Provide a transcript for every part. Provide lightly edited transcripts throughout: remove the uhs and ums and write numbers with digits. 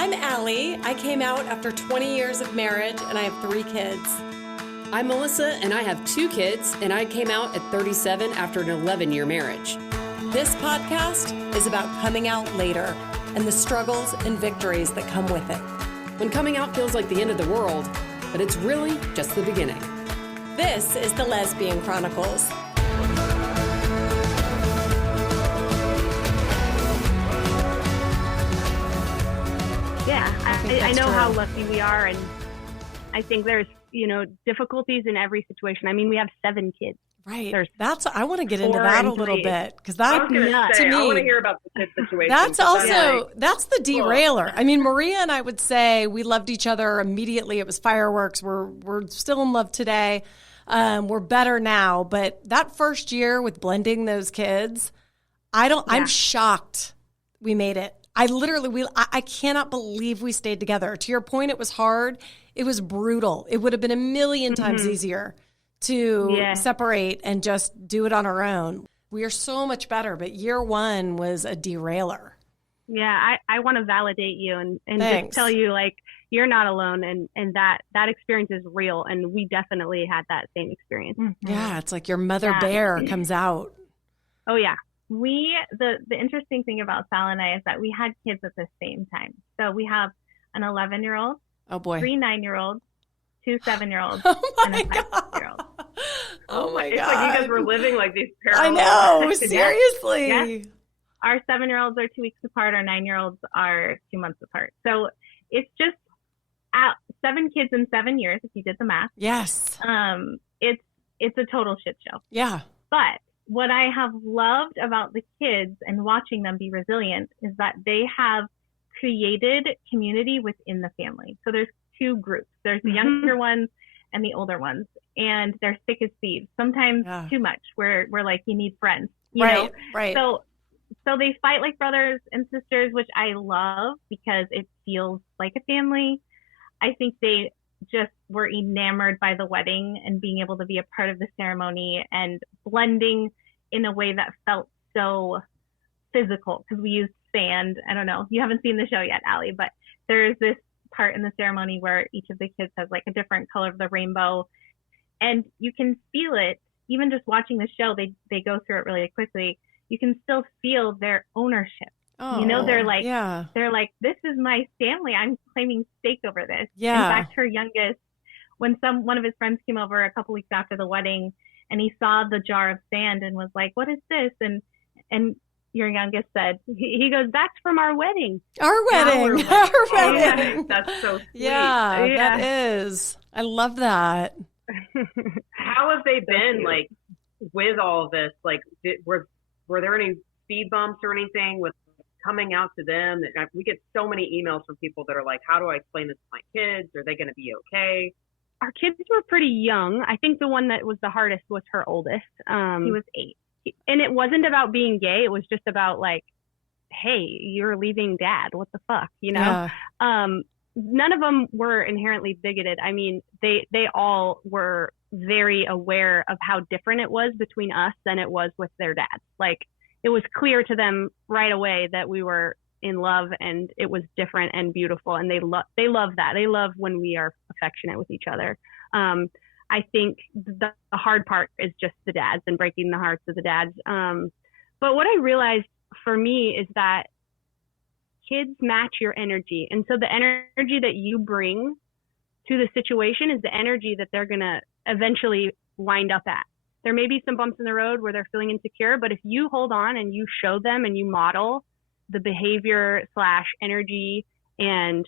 I'm Allie. I came out after 20 years of marriage, and I have 3 kids. I'm Melissa, and I have 2 kids, and I came out at 37 after an 11-year marriage. This podcast is about coming out later and the struggles and victories that come with it. When coming out feels like the end of the world, but it's really just the beginning. This is the Lesbian Chronicles. Yeah, I know how lucky we are, and I think there's, difficulties in every situation. I mean, we have 7 kids. Right. I want to get into that a little bit, because that, to me, I want to hear about the kid situation. That's the derailer. I mean, Maria and I would say we loved each other immediately. It was fireworks. We're still in love today. We're better now, but that first year with blending those kids, I'm shocked we made it. I cannot believe we stayed together. To your point, it was hard. It was brutal. It would have been a million times easier to separate and just do it on our own. We are so much better, but year 1 was a derailer. Yeah, I want to validate you and just tell you, you're not alone, and that experience is real, and we definitely had that same experience. Yeah, it's like your mother bear comes out. Oh, yeah. The interesting thing about Sal and I is that we had kids at the same time. So we have an 11-year-old, 3 9-year-olds, 2 7-year-olds, and a 5-year-old. Oh my God. It's like you guys were living like these parallel I know, lives. seriously. Yes. Our 7-year-olds are 2 weeks apart. Our 9-year-olds are 2 months apart. So it's just 7 kids in 7 years, if you did the math. Yes. It's a total shit show. Yeah. But what I have loved about the kids and watching them be resilient is that they have created community within the family. So there's 2 groups. There's the younger ones and the older ones, and they're thick as thieves. Sometimes too much, where we're like, you need friends, you know? Right. So they fight like brothers and sisters, which I love because it feels like a family. I think they just were enamored by the wedding and being able to be a part of the ceremony and blending in a way that felt so physical, because we used sand. I don't know. You haven't seen the show yet, Allie, but there's this part in the ceremony where each of the kids has like a different color of the rainbow, and you can feel it. Even just watching the show, they go through it really quickly. You can still feel their ownership. Oh, they're like, this is my family. I'm claiming stake over this. Yeah. In fact, her youngest, when one of his friends came over a couple weeks after the wedding, and he saw the jar of sand and was like, "What is this?" And your youngest said, he goes, "That's from our wedding." Our wedding. Yeah, that's so sweet. Yeah, that is. I love that. How have they been with all of this? Were there any speed bumps or anything with coming out to them? We get so many emails from people that are like, how do I explain this to my kids? Are they going to be okay? Our kids were pretty young. I think the one that was the hardest was her oldest. He was 8. And it wasn't about being gay. It was just about hey, you're leaving dad. What the fuck, Yeah. None of them were inherently bigoted. I mean, they all were very aware of how different it was between us than it was with their dads. It was clear to them right away that we were in love, and it was different and beautiful, and they love that. They love when we are affectionate with each other. I think the hard part is just the dads and breaking the hearts of the dads. But what I realized for me is that kids match your energy. And so the energy that you bring to the situation is the energy that they're going to eventually wind up at. There may be some bumps in the road where they're feeling insecure, but if you hold on and you show them and you model the behavior / energy and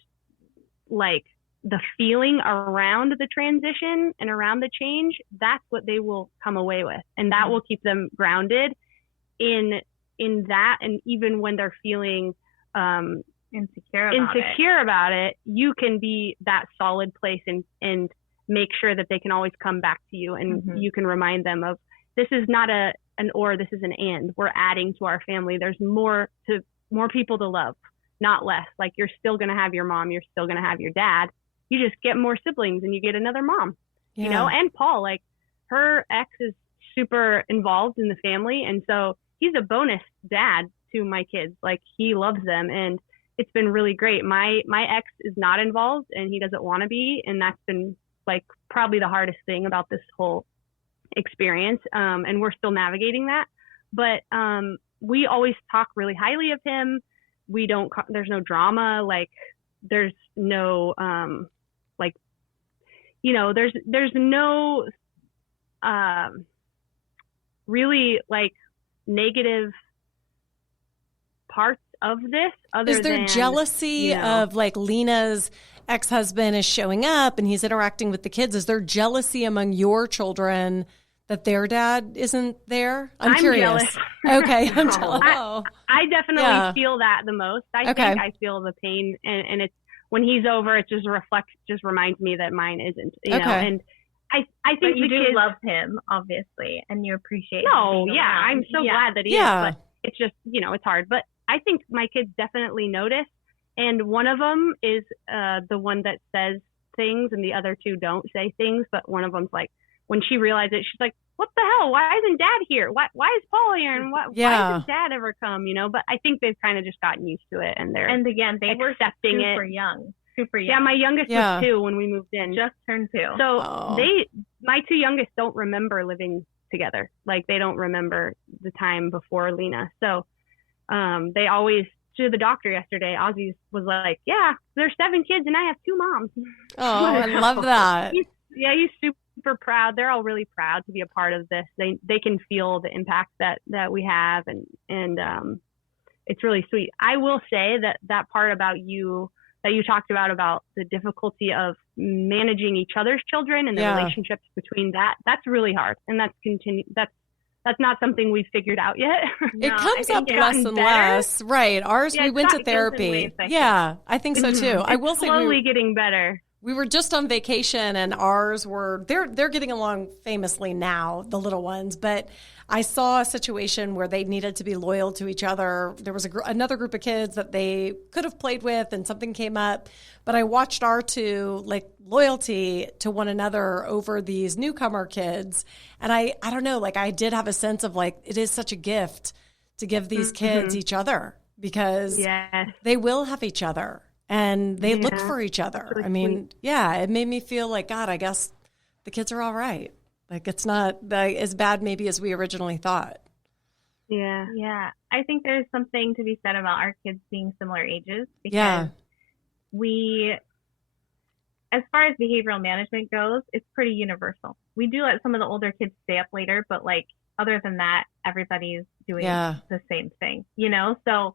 the feeling around the transition and around the change, that's what they will come away with. And that will keep them grounded in that. And even when they're feeling insecure about it, you can be that solid place and make sure that they can always come back to you, and you can remind them of, this is not an or, this is an and. We're adding to our family. There's more people to love, not less. You're still going to have your mom, you're still going to have your dad. You just get more siblings and you get another mom, and Paul, her ex is super involved in the family. And so he's a bonus dad to my kids. He loves them. And it's been really great. My ex is not involved and he doesn't want to be, and that's been like probably the hardest thing about this whole experience. And we're still navigating that, but we always talk really highly of him. There's no drama, like there's no like, you know, there's no really like negative parts of this. Is there jealousy of like Lena's ex-husband is showing up and he's interacting with the kids? Is there jealousy among your children that their dad isn't there? I'm curious. Jealous. Okay, I'm jealous. I definitely feel that the most. I think I feel the pain, and it's when he's over, it just reminds me that mine isn't. You know, and I think you do kids love him, obviously, and you appreciate. No, him I'm so glad that he is. But it's just, you know, it's hard. But I think my kids definitely notice, and one of them is the one that says things, and the other two don't say things. But one of them's like, when she realized it, she's like, "What the hell? Why isn't Dad here? Why is Paul here? And why doesn't Dad ever come?" You know. But I think they've kind of just gotten used to it, and again they were accepting super young. Yeah, my youngest was 2 when we moved in. Just turned 2. So my 2 youngest don't remember living together. Like they don't remember the time before Lena. So they always, to the doctor yesterday, Ozzy was like, "Yeah, there's 7 kids and I have 2 moms." Oh, I love that. He's super proud. They're all really proud to be a part of this. They can feel the impact that we have, and it's really sweet. I will say that part about you that you talked about the difficulty of managing each other's children and the relationships between that's really hard. And that's not something we've figured out yet. It comes up less and less. Right. Ours, we went to therapy. Yeah, I think so too. I will say slowly getting better. We were just on vacation and ours they're getting along famously now, the little ones, but I saw a situation where they needed to be loyal to each other. There was another group of kids that they could have played with and something came up, but I watched our 2 like loyalty to one another over these newcomer kids. And I don't know, like I did have a sense of like, it is such a gift to give these kids each other because they will have each other. And they look for each other. I mean, it made me feel like, God, I guess the kids are all right. Like, it's not as bad maybe as we originally thought. Yeah. Yeah. I think there's something to be said about our kids being similar ages because we, as far as behavioral management goes, it's pretty universal. We do let some of the older kids stay up later, but like, other than that, everybody's doing the same thing, you know? So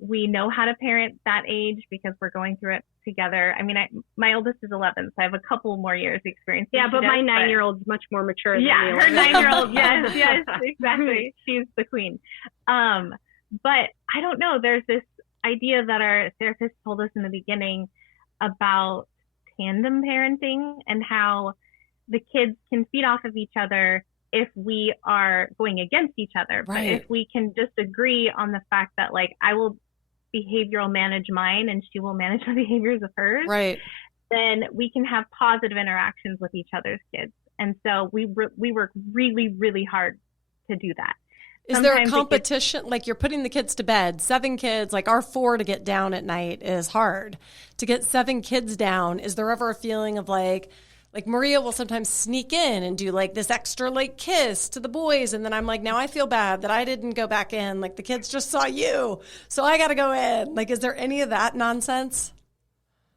we know how to parent that age because we're going through it together. I mean, my oldest is 11, so I have a couple more years experience. Yeah, but my 9-year-old's much more mature than me. Yeah, her 9-year-old, yes, exactly. She's the queen. But I don't know, there's this idea that our therapist told us in the beginning about tandem parenting and how the kids can feed off of each other if we are going against each other. Right. But if we can just agree on the fact that like I will behavioral manage mine and she will manage the behaviors of hers, right, then we can have positive interactions with each other's kids. And so we work really, really hard to do that. Is there a competition? Like you're putting the kids to bed, 7 kids, like our 4 to get down at night is hard. To get 7 kids down, is there ever a feeling of like Maria will sometimes sneak in and do like this extra like kiss to the boys. And then I'm like, now I feel bad that I didn't go back in. Like the kids just saw you. So I got to go in. Like, is there any of that nonsense?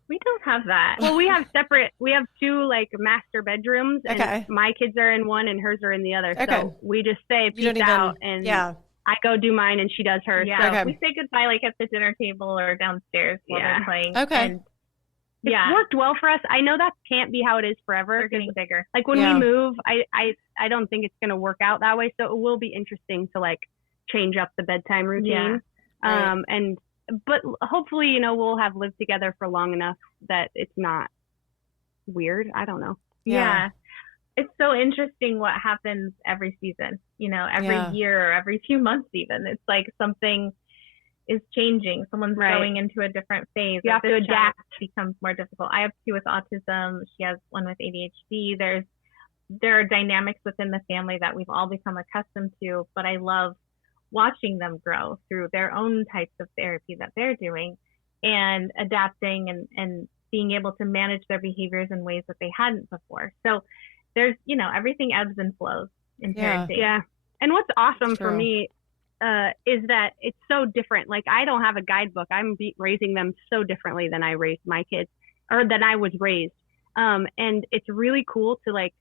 We don't have that. Well, we have 2 like master bedrooms and my kids are in one and hers are in the other. Okay. So we just say peace out and I go do mine and she does hers. Yeah. So we say goodbye like at the dinner table or downstairs while they're playing. Okay. And it's worked well for us. I know that can't be how it is forever. They're getting bigger. Like when we move, I don't think it's going to work out that way. So it will be interesting to like change up the bedtime routine. Yeah. But hopefully, you know, we'll have lived together for long enough that it's not weird. I don't know. Yeah. It's so interesting what happens every season, you know, every year or every few months even. It's like something is changing. Someone's going into a different phase. You have to adapt. Becomes more difficult. I have 2 with autism. She has 1 with ADHD. There are dynamics within the family that we've all become accustomed to, but I love watching them grow through their own types of therapy that they're doing. and adapting and being able to manage their behaviors in ways that they hadn't before. So there's, everything ebbs and flows in parenting. Yeah. And what's awesome for me is that it's so different. Like, I don't have a guidebook. I'm raising them so differently than I raised my kids, or than I was raised. And it's really cool to like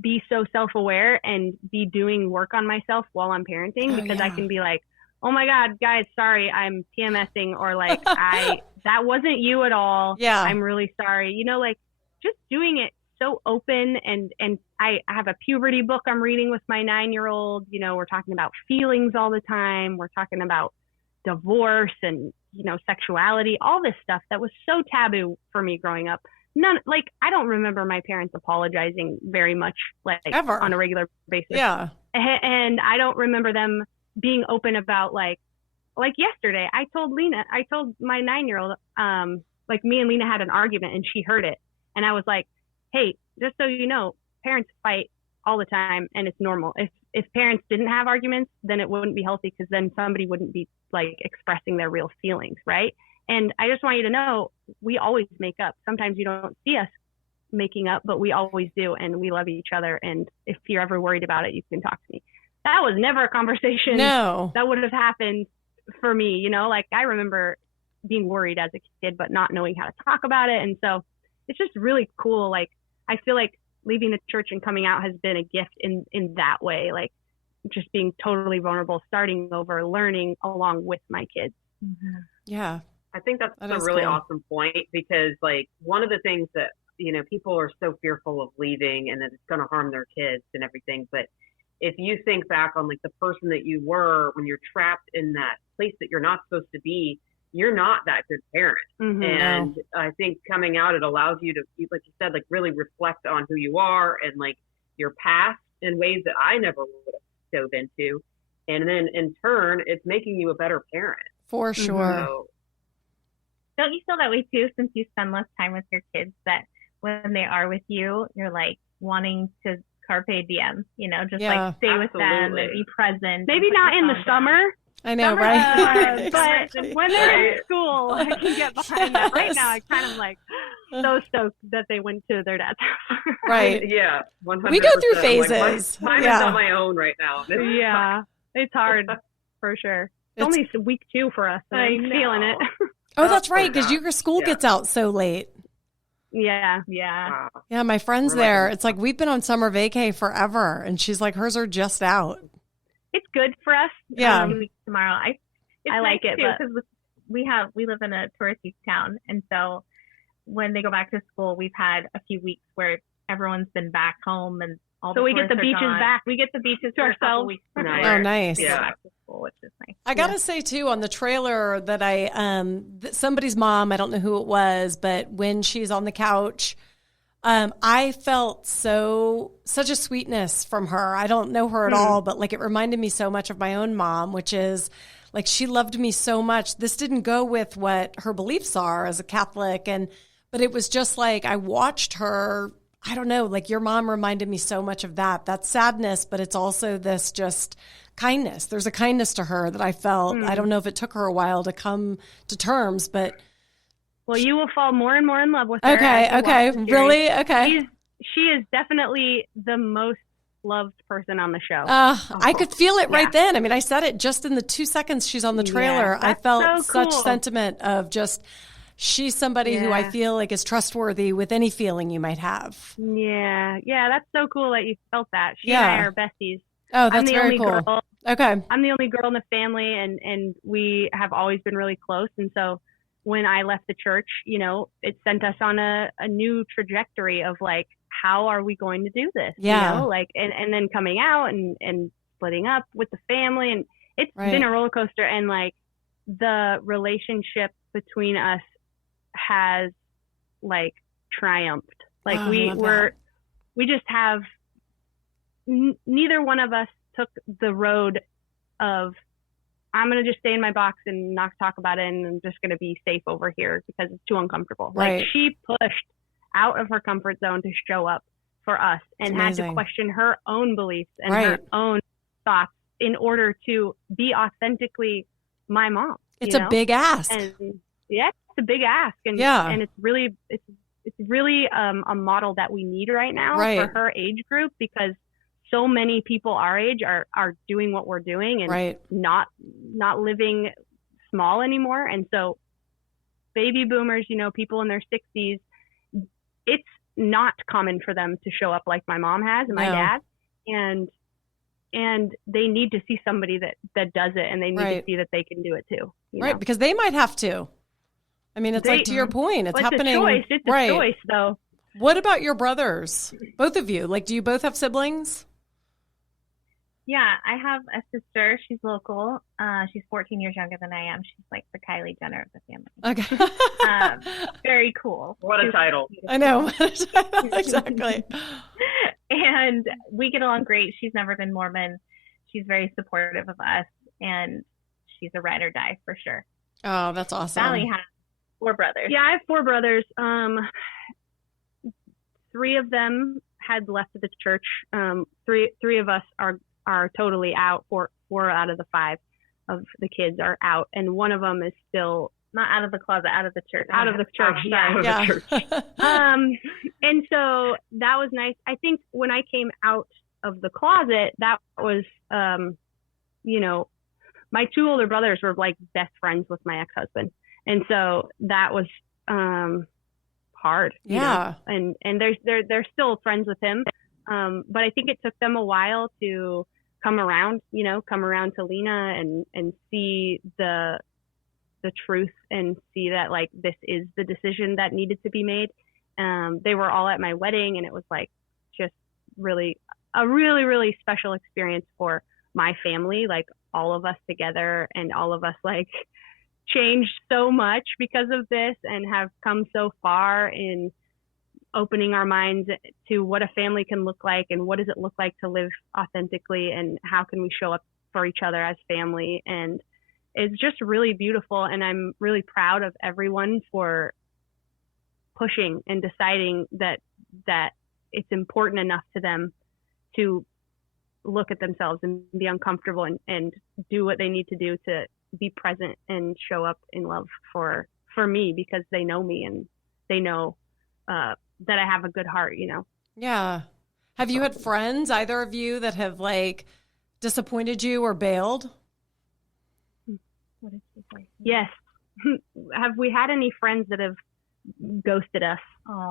be so self-aware and be doing work on myself while I'm parenting, because I can be like, oh my God, guys, sorry, I'm PMSing, or like, that wasn't you at all. Yeah. I'm really sorry. Like just doing it so open. And I have a puberty book I'm reading with my 9-year-old. We're talking about feelings all the time. We're talking about divorce and, sexuality, all this stuff that was so taboo for me growing up. I don't remember my parents apologizing very much, like ever on a regular basis. Yeah. And I don't remember them being open about like yesterday, I told my 9-year-old, like me and Lena had an argument and she heard it. And I was like, hey, just so you know, parents fight all the time and it's normal. If parents didn't have arguments, then it wouldn't be healthy, because then somebody wouldn't be like expressing their real feelings, right? And I just want you to know, we always make up. Sometimes you don't see us making up, but we always do. And we love each other. And if you're ever worried about it, you can talk to me. That was never a conversation that would have happened for me. Like I remember being worried as a kid, but not knowing how to talk about it. And so it's just really cool. Like, I feel like leaving the church and coming out has been a gift in that way. Like just being totally vulnerable, starting over, learning along with my kids. Mm-hmm. Yeah. I think that's a really awesome point, because like one of the things that, people are so fearful of leaving and that it's going to harm their kids and everything. But if you think back on like the person that you were when you're trapped in that place that you're not supposed to be, you're not that good parent. Mm-hmm. And I think coming out, it allows you to, like you said, like really reflect on who you are and like your past in ways that I never would have dove into. And then in turn, it's making you a better parent. For sure. So, don't you feel that way too, since you spend less time with your kids, that when they are with you, you're like wanting to carpe diem, like stay with them and be present. Maybe not in the summer. I know, right? But when they're in school, I can get behind that. Right now, I kind of like so stoked that they went to their dad's house. Right. Yeah. 100%. We go through phases. Mine is on my own right now. Yeah. It's hard for sure. It's only week 2 for us. I'm feeling it. Oh, that's right, because your school gets out so late. Yeah. Yeah. Yeah, my friend's there. It's like we've been on summer vacay forever, and she's like, hers are just out. It's good for us. Yeah. Tomorrow. I like it because we live in a touristy town, and so when they go back to school, we've had a few weeks where everyone's been back home and all. So we get the beaches back. We get the beaches to ourselves. Nice. Oh, nice. Yeah. Back to school, which is nice. I gotta say too, on the trailer that somebody's mom, I don't know who it was, but when she's on the couch, I felt such a sweetness from her. I don't know her at all, but like it reminded me so much of my own mom, which is like she loved me so much. This didn't go with what her beliefs are as a Catholic, but it was just like I watched her. I don't know, like your mom reminded me so much of that sadness, but it's also this just kindness. There's a kindness to her that I felt. I don't know if it took her a while to come to terms, but. Well, you will fall more and more in love with her. Okay. Really? Okay. She is definitely the most loved person on the show. I could feel it right then. I mean, I said it just in the 2 seconds she's on the trailer. I felt such sentiment of just, she's somebody who I feel like is trustworthy with any feeling you might have. Yeah. Yeah, that's so cool that you felt that. She and I are besties. Oh, that's very cool. Girl. Okay. I'm the only girl in the family, and we have always been really close. And so when I left the church, it sent us on a new trajectory of like, how are we going to do this? Yeah. Like, and then coming out and splitting up with the family. And it's been a roller coaster. And like the relationship between us has like triumphed. Like we just have, neither one of us took the road of, I'm going to just stay in my box and not talk about it, and I'm just going to be safe over here because it's too uncomfortable. Right. Like she pushed out of her comfort zone to show up for us and had to question her own beliefs and her own thoughts in order to be authentically my mom. It's a big ask. And Yeah, it's a big ask, and it's really a model that we need right now for her age group, because so many people our age are doing what we're doing and not living small anymore. And so baby boomers, people in their 60s, it's not common for them to show up like my mom has and my dad, and they need to see somebody that does it, and they need to see that they can do it too. You know? Because they might have to. I mean, it's like, to your point, it's happening. It's a choice, though. What about your brothers? Both of you? Like, do you both have siblings? Yeah, I have a sister. She's local. She's 14 years younger than I am. She's like the Kylie Jenner of the family. Okay. Very cool. What a title. I know. Exactly. And we get along great. She's never been Mormon. She's very supportive of us, and she's a ride or die for sure. Oh, that's awesome. Sally has 4 brothers. Yeah, I have 4 brothers. 3 of them had left the church. 3 of us are totally out. 4 out of the 5 of the kids are out, and one of them is still not out of the closet, out of the church. Out of the church. And so that was nice. I think when I came out of the closet, that was, my 2 older brothers were like best friends with my ex-husband. And so that was hard. Yeah. And they're still friends with him. But I think it took them a while to come around to Lena and see the truth and see that like this is the decision that needed to be made. They were all at my wedding, and it was like just really a really, really special experience for my family, like all of us together, and all of us like changed so much because of this and have come so far in opening our minds to what a family can look like and what does it look like to live authentically and how can we show up for each other as family. And it's just really beautiful, and I'm really proud of everyone for pushing and deciding that it's important enough to them to look at themselves and be uncomfortable and do what they need to do to be present and show up in love for me, because they know me and they know that I have a good heart, Yeah. Have you had friends, either of you, that have like disappointed you or bailed? What did she say? Yes. Have we had any friends that have ghosted us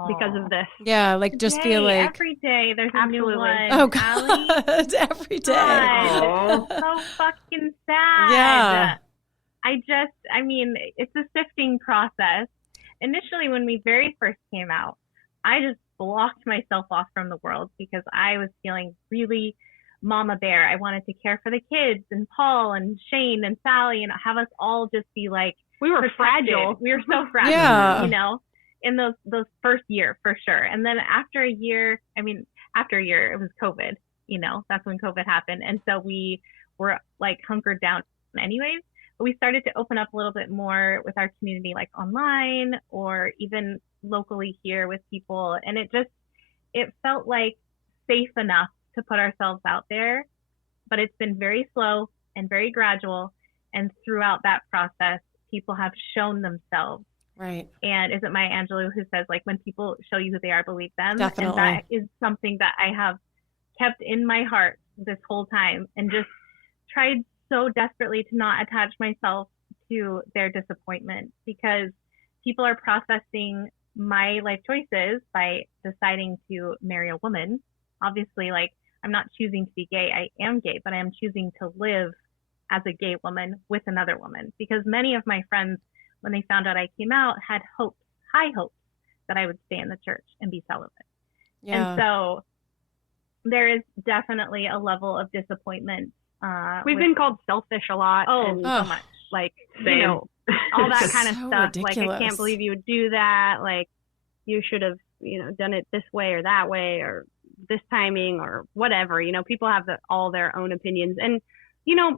because of this? Yeah, like just feel like every day there's a new one. Oh God, every day. God. So fucking sad. Yeah. I mean, it's a sifting process. Initially, when we very first came out, I just blocked myself off from the world because I was feeling really mama bear. I wanted to care for the kids and Paul and Shane and Sally and have us all just be like, we were protected. Fragile. We were so fragile, Yeah. In those first year for sure. And then after a year, it was COVID, that's when COVID happened. And so we were like hunkered down anyways. But we started to open up a little bit more with our community, like online or even locally here with people. And it felt like safe enough to put ourselves out there, but it's been very slow and very gradual. And throughout that process, people have shown themselves. Right. And is it Maya Angelou who says, like, when people show you who they are, believe them? Definitely. And that is something that I have kept in my heart this whole time and just tried so desperately to not attach myself to their disappointment, because people are processing my life choices by deciding to marry a woman. Obviously, like, I'm not choosing to be gay. I am gay, but I am choosing to live as a gay woman with another woman, because many of my friends, when they found out I came out, had hopes, high hopes, that I would stay in the church and be celibate. Yeah. And so there is definitely a level of disappointment. We've been called selfish a lot. So much. Like, Same. all that kind of So stuff. ridiculous. Like, I can't believe you would do that. Like, you should have, done it this way or that way or this timing or whatever. People have all their own opinions. And,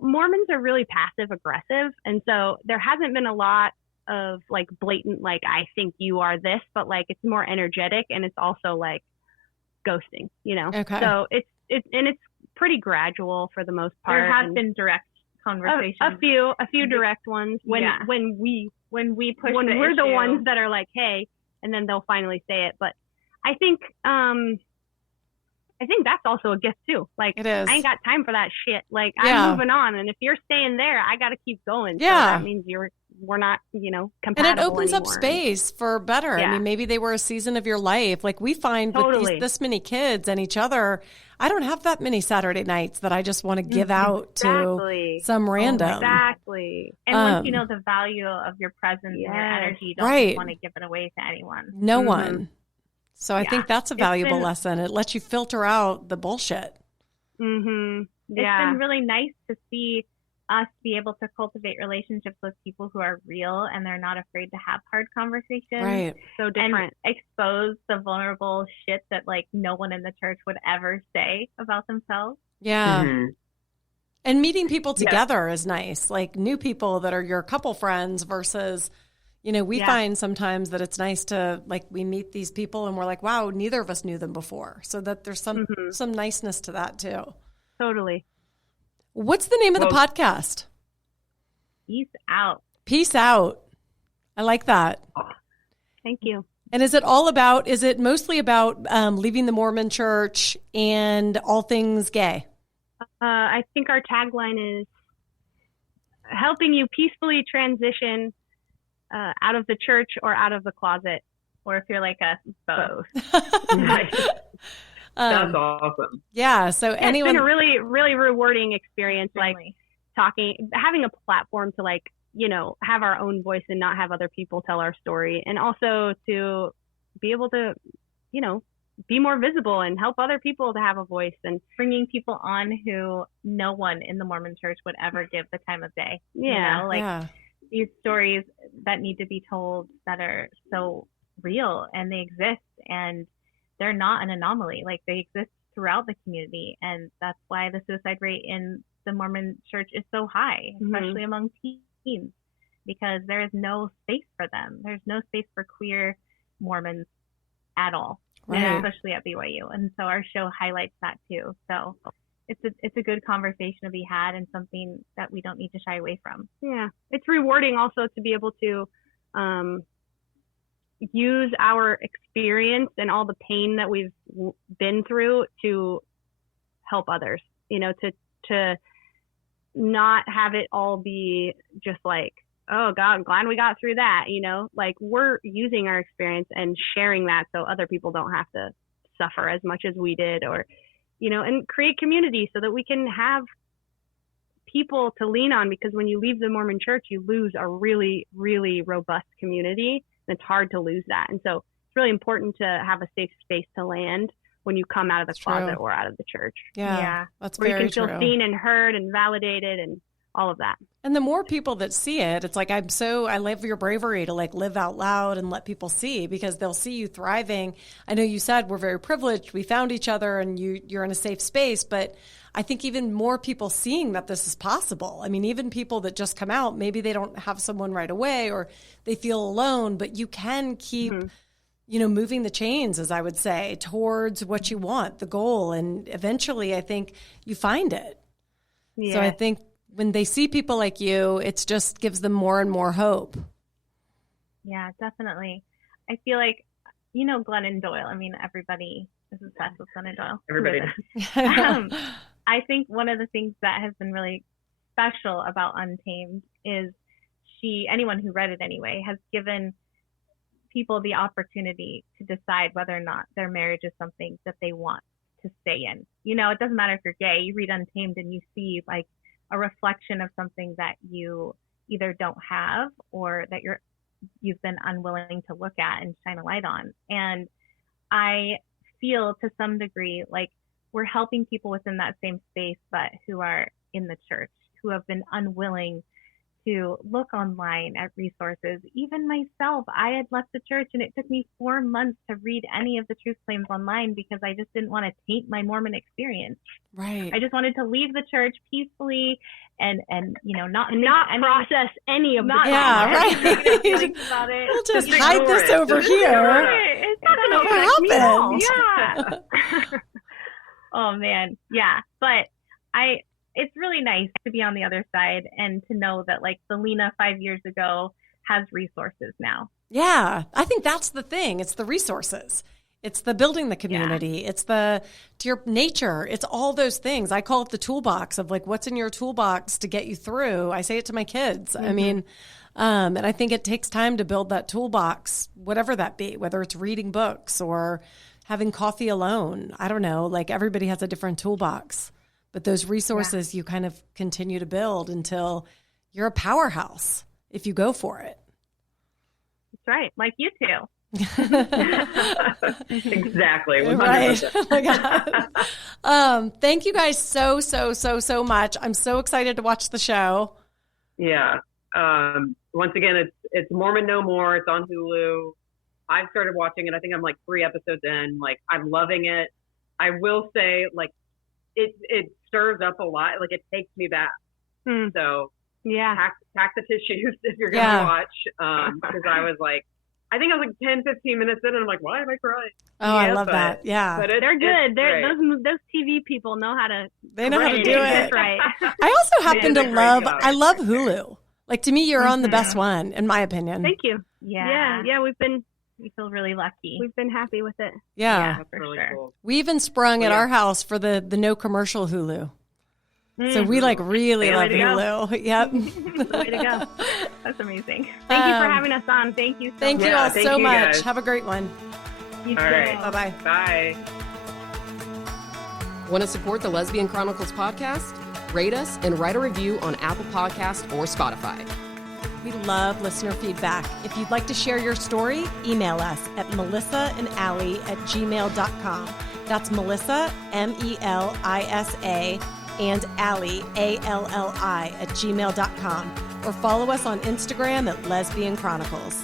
Mormons are really passive aggressive. And so there hasn't been a lot of like blatant, like, I think you are this, but like, it's more energetic, and it's also like ghosting, Okay. So it's pretty gradual for the most part. There has been direct conversations. A few direct ones when we when we push when the we're the issue. ones that are like, hey, and then they'll finally say it. But I think that's also a gift too. Like, It is. I ain't got time for that shit. Like, Yeah. I'm moving on, and if you're staying there, I got to keep going. Yeah. So that means we're not, compatible And it opens anymore. up space for better. Yeah. I mean, maybe they were a season of your life. Like we find Totally. with this many kids and each other, I don't have that many Saturday nights that I just want to give out to Exactly. some random. Exactly. And once you know the value of your presence and your Yes. energy, you don't Right. want to give it away to anyone. No Mhm. one. So I Yeah. think that's a It's valuable been- lesson. It lets you filter out the bullshit. Mm-hmm. It's Yeah. been really nice to see us be able to cultivate relationships with people who are real and they're not afraid to have hard conversations. Right. So And different. expose the vulnerable shit that like no one in the church would ever say about themselves. Yeah. Mhm. And meeting people Yeah. together is nice. Like new people that are your couple friends versus, we Yeah. find sometimes that it's nice to like we meet these people and we're like, wow, neither of us knew them before. So that there's some niceness to that too. Totally. What's the name of the Well- podcast? Hes Out. Peace Out. I like that. Thank you. And is it mostly about leaving the Mormon church and all things gay? I think our tagline is helping you peacefully transition out of the church or out of the closet. Or if you're like us, both. Nice. That's Um, awesome. yeah. So Yeah, anyone, it's been a really, really rewarding experience. Like Certainly. having a platform to have our own voice and not have other people tell our story, and also to be able to, be more visible and help other people to have a voice. And Bringing people on who no one in the Mormon church would ever give the time of day. Yeah. yeah. These stories that need to be told that are so real and they exist and they're not an anomaly. Like they exist throughout the community. And that's why the suicide rate in the Mormon church is so high, especially among teens, because there is no space for them. There's no space for queer Mormons at all, Right. especially at BYU. And so our show highlights that too. So it's a good conversation to be had and something that we don't need to shy away from. yeah, it's rewarding also to be able to use our experience and all the pain that we've been through to help others, to not have it all be just like, oh God, I'm glad we got through that. Like we're using our experience and sharing that so other people don't have to suffer as much as we did, or, and create community so that we can have people to lean on, because when you leave the Mormon church, you lose a really, really robust community. And it's hard to lose that. And so it's really important to have a safe space to land when you come out of the closet or out of the church, Yeah. Yeah. That's where you very can feel true. seen and heard and validated and all of that. And the more people that see it, it's like, I love your bravery to like live out loud and let people see, because they'll see you thriving. I know you said we're very privileged. We found each other and you're in a safe space, but I think even more people seeing that this is possible. I mean, even people that just come out, maybe they don't have someone right away or they feel alone, but you can keep, moving the chains, as I would say, towards what you want, the goal. And eventually I think you find it. Yeah. So I think when they see people like you, it just gives them more and more hope. Yeah, definitely. I feel like, Glennon Doyle. I mean, everybody is obsessed with Glennon Doyle. Everybody I think one of the things that has been really special about Untamed is anyone who read it anyway, has given people the opportunity to decide whether or not their marriage is something that they want to stay in. It doesn't matter if you're gay. You read Untamed and you see like a reflection of something that you either don't have or that you've been unwilling to look at and shine a light on. And I feel to some degree like we're helping people within that same space, but who are in the church, who have been unwilling to look online at resources. Even myself, I had left the church and it took me 4 months to read any of the truth claims online because I just didn't want to taint my Mormon experience. Right. I just wanted to leave the church peacefully and not process any of not the Yeah, negative right. feelings about it. We'll just Just hide ignore this it. over Just here. ignore it. It's That's not what gonna affect me at all. happened. Yeah. Oh man, yeah. But it's really nice to be on the other side and to know that like the Lena 5 years ago has resources now. Yeah, I think that's the thing. It's the resources. It's the building the community. Yeah. It's to your nature. It's all those things. I call it the toolbox of like, what's in your toolbox to get you through. I say it to my kids. Mm-hmm. I mean, and I think it takes time to build that toolbox, whatever that be, whether it's reading books or having coffee alone. I don't know. Like everybody has a different toolbox, but those resources you kind of continue to build until you're a powerhouse if you go for it. That's right. Like you two. Exactly. 100%. Right. Oh my God. Thank you guys so much. I'm so excited to watch the show. Yeah. Once again, it's Mormon No More. It's on Hulu. I've started watching it. I think I'm like 3 episodes in. Like, I'm loving it. I will say, like, it stirs up a lot. Like, it takes me back. So, pack the tissues if you're going to watch. Because I was like, I think I was like 10, 15 minutes in, and I'm like, why am I crying? Oh, I love that. Yeah. But they're good. Those TV people know how to. They know how to do it. Right. I also happen to love, I love Hulu. Like, to me, you're on the best one, in my opinion. Thank you. Yeah. We feel really lucky. We've been happy with it. Yeah. That's really cool. We even sprung at our house for the no commercial Hulu. So we like really love Hulu. Yep. Way to go. That's amazing. Thank you for having us on. Thank you so much. Thank you all so much. Guys. Have a great one. You too. All right. Bye-bye. Bye. Want to support the Lesbian Chronicles podcast? Rate us and write a review on Apple Podcasts or Spotify. We love listener feedback. If you'd like to share your story, email us at melissaandallie@gmail.com. That's Melissa, MELISA, and Allie, ALLI, @gmail.com. Or follow us on Instagram at Lesbian Chronicles.